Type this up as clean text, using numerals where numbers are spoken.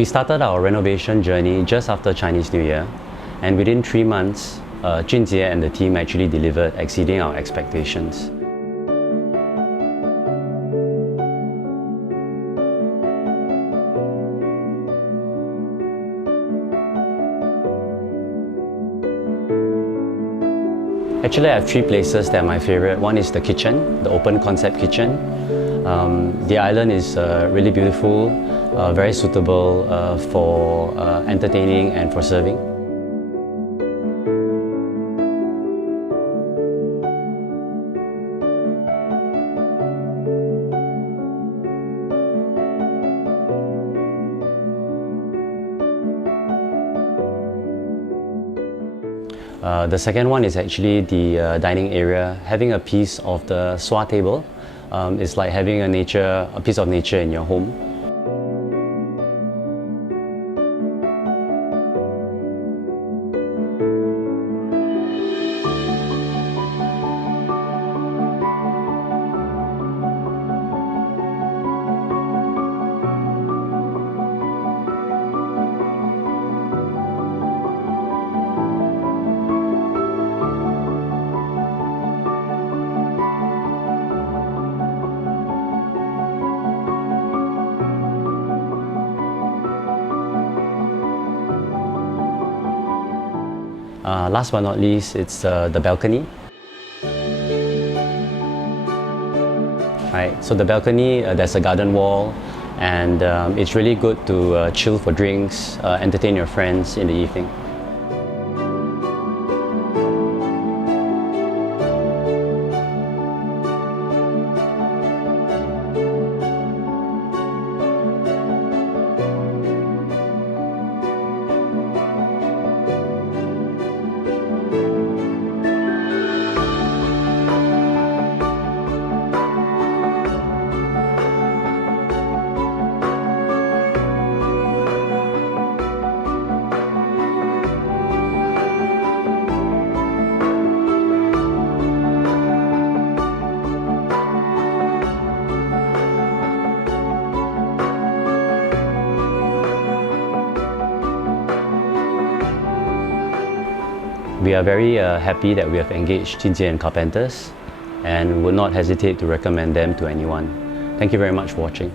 We started our renovation journey just after Chinese New Year, and within 3 months, Jun Jie and the team actually delivered, exceeding our expectations. Actually, I have 3 places that are my favorite. One is the kitchen, the open concept kitchen. The island is really beautiful, very suitable for entertaining and for serving. The second one is actually the dining area. Having a piece of the swa table is like having a piece of nature in your home. Last but not least, it's the balcony. Right, so the balcony, there's a garden wall, and it's really good to chill for drinks, entertain your friends in the evening. We are very happy that we have engaged Jun Jie & Carpenters and would not hesitate to recommend them to anyone. Thank you very much for watching.